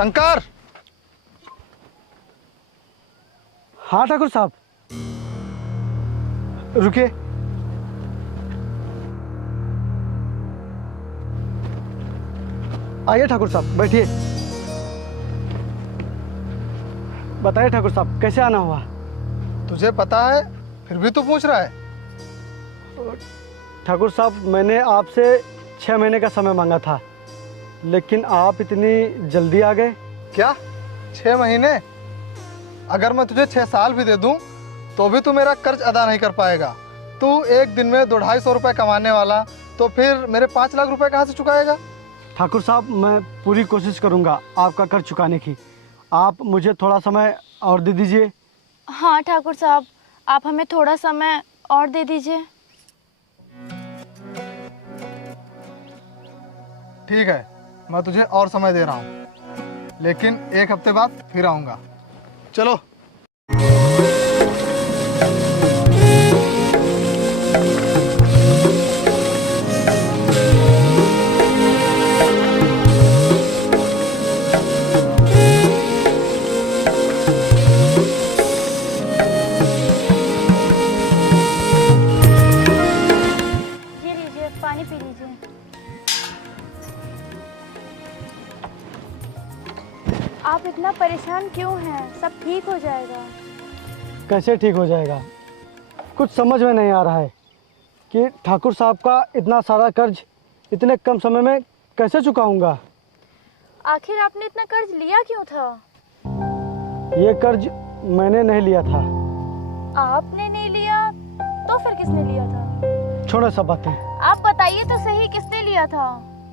शंकर। हाँ ठाकुर साहब, रुकिए। आइए ठाकुर साहब, बैठिए। बताइए ठाकुर साहब, कैसे आना हुआ? तुझे पता है फिर भी तू पूछ रहा है? ठाकुर साहब, मैंने आपसे 6 महीने का समय मांगा था, लेकिन आप इतनी जल्दी आ गए। क्या 6 महीने? अगर मैं तुझे 6 साल भी दे दूं तो भी तू मेरा कर्ज अदा नहीं कर पाएगा। तू एक दिन में 200-250 रुपये कमाने वाला, तो फिर मेरे 5 लाख रुपए कहाँ से चुकाएगा? ठाकुर साहब, मैं पूरी कोशिश करूंगा आपका कर्ज चुकाने की। आप मुझे थोड़ा समय और दे दीजिए। हाँ ठाकुर साहब, आप हमें थोड़ा समय और दे दीजिए। ठीक है, मैं तुझे और समय दे रहा हूँ, लेकिन 1 हफ्ते बाद फिर आऊँगा। चलो। ये लीजिए, पानी पी लीजिए। आप इतना परेशान क्यों हैं? सब ठीक हो जाएगा। कैसे ठीक हो जाएगा? कुछ समझ में नहीं आ रहा है कि ठाकुर साहब का इतना सारा कर्ज इतने कम समय में कैसे चुकाऊंगा। आखिर आपने इतना कर्ज लिया क्यों था? ये कर्ज मैंने नहीं लिया था। आपने नहीं लिया तो फिर किसने लिया था? छोड़ो सब बातें। आप बताइए तो सही, किसने लिया था?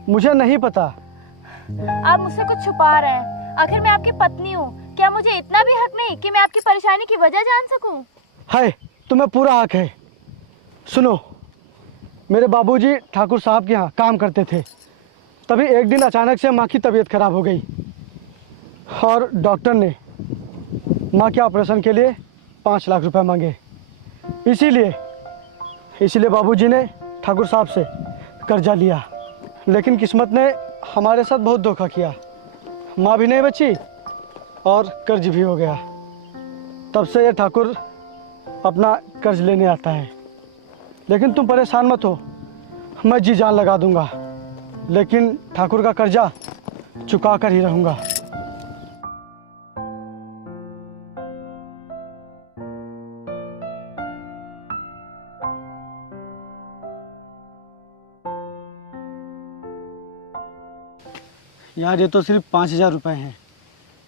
मुझे नहीं पता। आप मुझसे कुछ छुपा रहे हैं। आखिर मैं आपकी पत्नी हूँ, क्या मुझे इतना भी हक नहीं कि मैं आपकी परेशानी की वजह जान सकूं? है, तुम्हें पूरा हक है। सुनो, मेरे बाबूजी ठाकुर साहब के यहाँ काम करते थे। तभी एक दिन अचानक से माँ की तबीयत खराब हो गई और डॉक्टर ने माँ के ऑपरेशन के लिए 5 लाख रुपए मांगे। इसीलिए बाबूजी ने ठाकुर साहब से कर्जा लिया। लेकिन किस्मत ने हमारे साथ बहुत धोखा किया। माँ भी नहीं बची और कर्ज भी हो गया। तब से ये ठाकुर अपना कर्ज लेने आता है। लेकिन तुम परेशान मत हो, मैं जी जान लगा दूंगा, लेकिन ठाकुर का कर्जा चुका कर ही रहूंगा। यार, ये तो सिर्फ 5,000 रुपये हैं।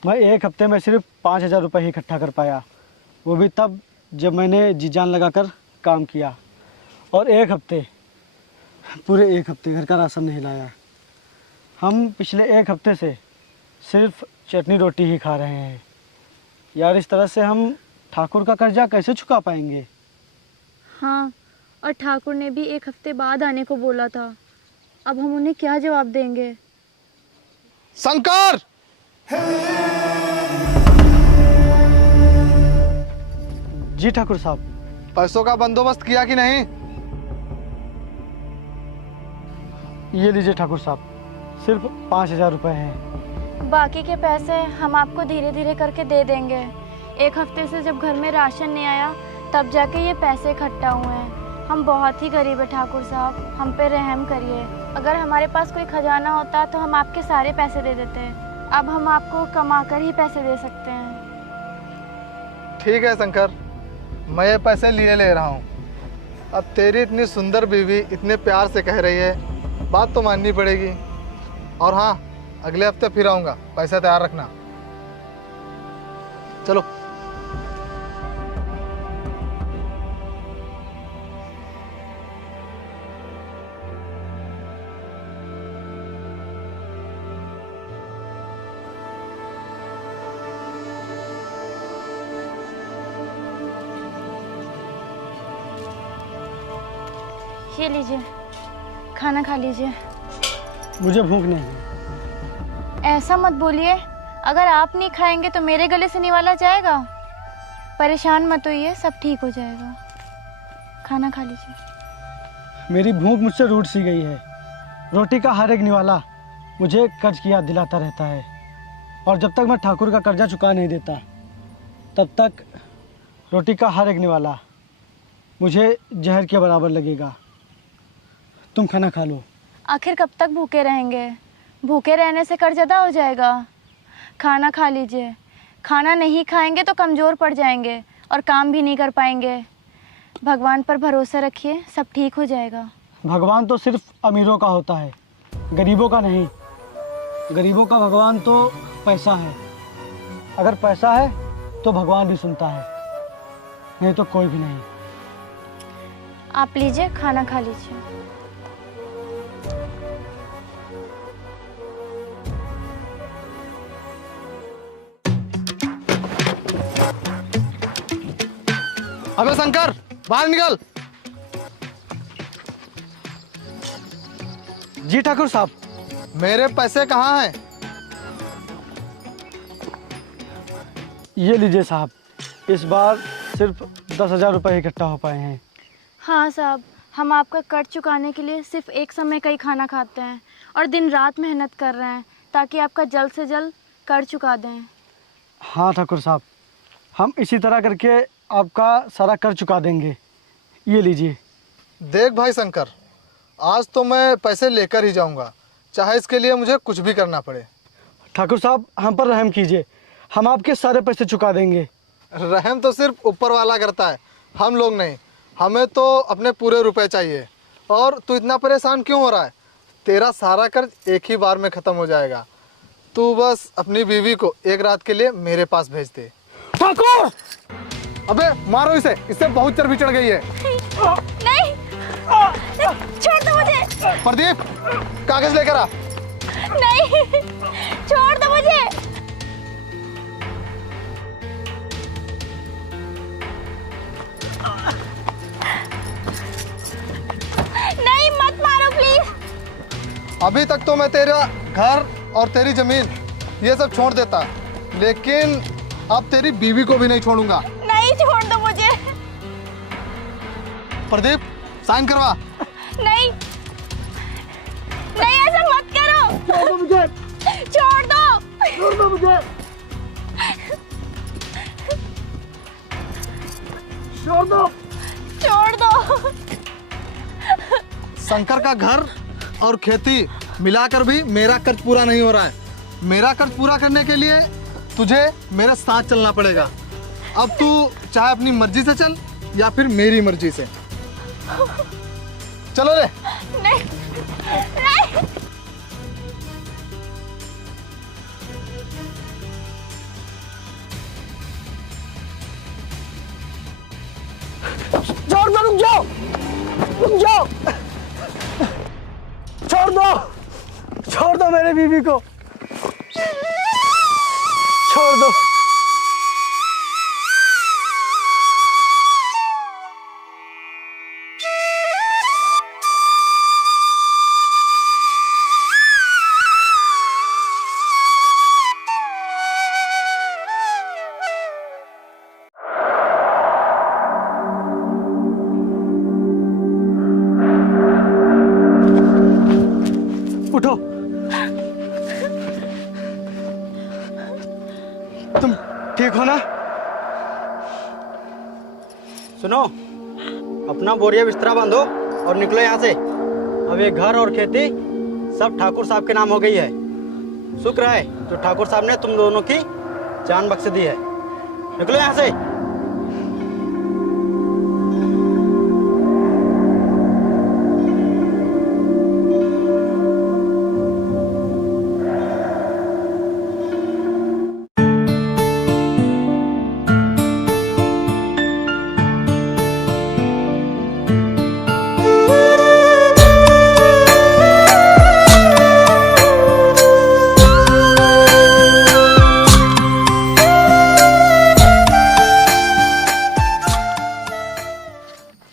मैं 1 हफ्ते में सिर्फ 5,000 रुपये ही इकट्ठा कर पाया, वो भी तब जब मैंने जी जान लगाकर काम किया। और पूरे 1 हफ्ते घर का राशन नहीं लाया। हम पिछले 1 हफ्ते से सिर्फ चटनी रोटी ही खा रहे हैं। यार, इस तरह से हम ठाकुर का कर्जा कैसे चुका पाएंगे? हाँ, और ठाकुर ने भी 1 हफ्ते बाद आने को बोला था। अब हम उन्हें क्या जवाब देंगे? शंकर! जी ठाकुर साहब। पैसों का बंदोबस्त किया कि नहीं? ये लीजिए ठाकुर साहब, सिर्फ 5,000 रुपये हैं। बाकी के पैसे हम आपको धीरे धीरे करके दे देंगे। 1 हफ्ते से जब घर में राशन नहीं आया तब जाके ये पैसे इकट्ठा हुए हैं। हम बहुत ही गरीब है ठाकुर साहब, हम पे रहम करिए। अगर हमारे पास कोई खजाना होता तो हम आपके सारे पैसे दे देते। अब हम आपको कमा कर ही पैसे दे सकते हैं। ठीक है शंकर, मैं ये पैसे लिए ले रहा हूँ। अब तेरी इतनी सुंदर बीवी इतने प्यार से कह रही है, बात तो माननी पड़ेगी। और हाँ, अगले हफ्ते फिर आऊँगा, पैसा तैयार रखना। चलो। ये लीजिए, खाना खा लीजिए। मुझे भूख नहीं है। ऐसा मत बोलिए, अगर आप नहीं खाएंगे तो मेरे गले से निवाला जाएगा। परेशान मत होइए, सब ठीक हो जाएगा। खाना खा लीजिए। मेरी भूख मुझसे रूठ सी गई है। रोटी का हर एक निवाला मुझे कर्ज की याद दिलाता रहता है और जब तक मैं ठाकुर का कर्जा चुका नहीं देता तब तक रोटी का हर एक निवाला मुझे जहर के बराबर लगेगा। तुम खाना खा लो। आखिर कब तक भूखे रहेंगे? भूखे रहने से कर्ज अदा हो जाएगा। खाना खा लीजिए। खाना नहीं खाएंगे तो कमज़ोर पड़ जाएंगे और काम भी नहीं कर पाएंगे। भगवान पर भरोसा रखिए, सब ठीक हो जाएगा। भगवान तो सिर्फ अमीरों का होता है, गरीबों का नहीं। गरीबों का भगवान तो पैसा है। अगर पैसा है तो भगवान भी सुनता है, नहीं तो कोई भी नहीं। आप लीजिए, खाना खा लीजिए। अबे शंकर, बाहर निकल। जी ठाकुर साहब। मेरे पैसे कहाँ हैं? ये लीजिए साहब, इस बार सिर्फ 10,000 रुपये इकट्ठा हो पाए हैं। हाँ साहब, हम आपका कर्ज चुकाने के लिए सिर्फ एक समय का ही खाना खाते हैं और दिन रात मेहनत कर रहे हैं ताकि आपका जल्द से जल्द कर्ज चुका दें। हाँ ठाकुर साहब, हम इसी तरह करके आपका सारा कर्ज चुका देंगे। ये लीजिए। देख भाई शंकर, आज तो मैं पैसे लेकर ही जाऊंगा, चाहे इसके लिए मुझे कुछ भी करना पड़े। ठाकुर साहब, हम पर रहम कीजिए, हम आपके सारे पैसे चुका देंगे। रहम तो सिर्फ ऊपर वाला करता है, हम लोग नहीं। हमें तो अपने पूरे रुपए चाहिए। और तू इतना परेशान क्यों हो रहा है? तेरा सारा कर्ज एक ही बार में ख़त्म हो जाएगा। तू बस अपनी बीवी को एक रात के लिए मेरे पास भेज दे। ठाकुर! अबे मारो इसे, इससे बहुत चर्बी चढ़ गई है। नहीं, छोड़ दो मुझे। प्रदीप, कागज लेकर आ। नहीं, छोड़ दो मुझे। नहीं, मत मारो प्लीज। अभी तक तो मैं तेरा घर और तेरी जमीन ये सब छोड़ देता, लेकिन अब तेरी बीवी को भी नहीं छोड़ूंगा। नहीं, छोड़ दो मुझे। प्रदीप, साइन करवा। नहीं, नहीं, ऐसा मत करो। छोड़ दो मुझे। छोड़ दो। छोड़ दो मुझे। छोड़ दो। छोड़ दो। शंकर का घर और खेती मिलाकर भी मेरा कर्ज पूरा नहीं हो रहा है। मेरा कर्ज पूरा करने के लिए तुझे मेरे साथ चलना पड़ेगा। अब तू चाहे अपनी मर्जी से चल या फिर मेरी मर्जी से। चलो रे। नहीं, नहीं। छोड़ दो, रुक जाओ, रुक जाओ। छोड़ दो, छोड़ दो मेरे बीवी को, छोड़ दो। उठो। तुम ठीक हो ना? सुनो, अपना बोरिया बिस्तरा बांधो और निकलो यहाँ से। अब ये घर और खेती सब ठाकुर साहब के नाम हो गई है। शुक्र है जो ठाकुर साहब ने तुम दोनों की जान बख्श दी है। निकलो यहाँ से।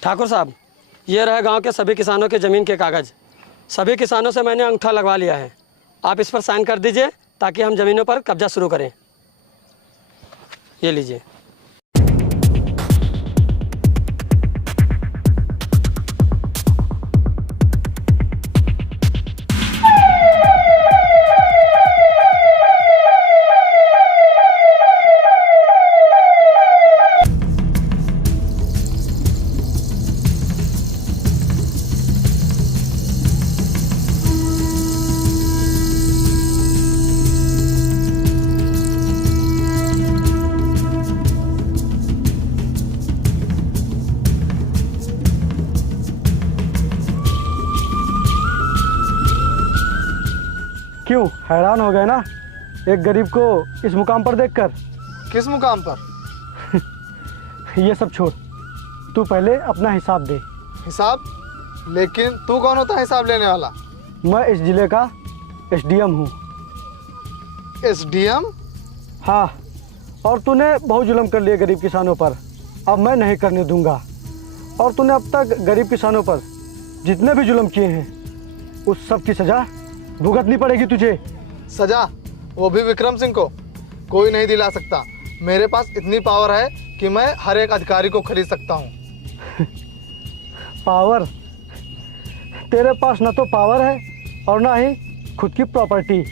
ठाकुर साहब, ये रहे गांव के सभी किसानों के ज़मीन के कागज़। सभी किसानों से मैंने अंगूठा लगवा लिया है। आप इस पर साइन कर दीजिए ताकि हम ज़मीनों पर कब्जा शुरू करें। ये लीजिए। हैरान हो गए ना एक गरीब को इस मुकाम पर देखकर? किस मुकाम पर? ये सब छोड़, तू पहले अपना हिसाब दे। हिसाब? लेकिन तू कौन होता है हिसाब लेने वाला? मैं इस जिले का एसडीएम हूँ। एसडीएम? हाँ, और तूने बहुत जुल्म कर लिए गरीब किसानों पर, अब मैं नहीं करने दूंगा। और तूने अब तक गरीब किसानों पर जितने भी जुल्म किए हैं उस सब की सज़ा भुगतनी पड़ेगी तुझे। सजा? वो भी विक्रम सिंह को कोई नहीं दिला सकता। मेरे पास इतनी पावर है कि मैं हर एक अधिकारी को खरीद सकता हूँ। पावर? तेरे पास ना तो पावर है और ना ही खुद की प्रॉपर्टी।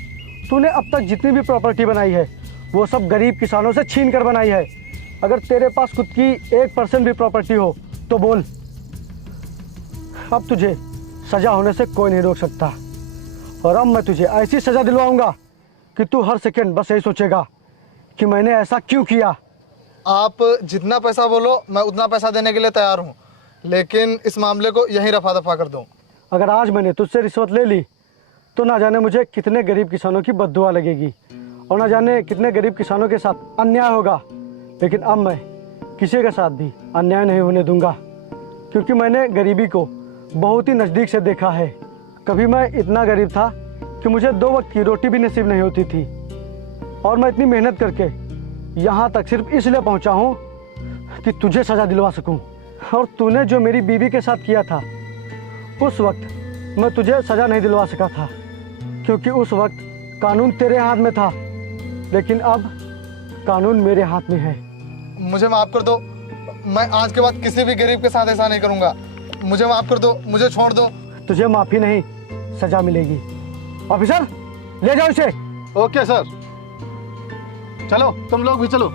तूने अब तक जितनी भी प्रॉपर्टी बनाई है वो सब गरीब किसानों से छीन कर बनाई है। अगर तेरे पास खुद की 1% भी प्रॉपर्टी हो तो बोल, अब तुझे सज़ा होने से कोई नहीं रोक सकता। और अब मैं तुझे ऐसी सज़ा दिलवाऊंगा कि तू हर सेकंड बस यही सोचेगा कि मैंने ऐसा क्यों किया। आप जितना पैसा बोलो मैं उतना पैसा देने के लिए तैयार हूँ, लेकिन इस मामले को यहीं रफा दफा कर दूँ। अगर आज मैंने तुझसे रिश्वत ले ली तो ना जाने मुझे कितने गरीब किसानों की बद्दुआ लगेगी और ना जाने कितने गरीब किसानों के साथ अन्याय होगा। लेकिन अब मैं किसी के साथ भी अन्याय नहीं होने दूंगा, क्योंकि मैंने गरीबी को बहुत ही नज़दीक से देखा है। कभी मैं इतना गरीब था कि मुझे 2 वक्त की रोटी भी नसीब नहीं होती थी, और मैं इतनी मेहनत करके यहाँ तक सिर्फ इसलिए पहुँचा हूँ कि तुझे सज़ा दिलवा सकूँ। और तूने जो मेरी बीवी के साथ किया था उस वक्त मैं तुझे सज़ा नहीं दिलवा सका था, क्योंकि उस वक्त कानून तेरे हाथ में था, लेकिन अब कानून मेरे हाथ में है। मुझे माफ़ कर दो, मैं आज के बाद किसी भी गरीब के साथ ऐसा नहीं करूँगा। मुझे माफ़ कर दो, मुझे छोड़ दो। तुझे माफ़ी नहीं, सज़ा मिलेगी। ऑफिसर, ले जाओ इसे। ओके सर, चलो तुम लोग भी चलो।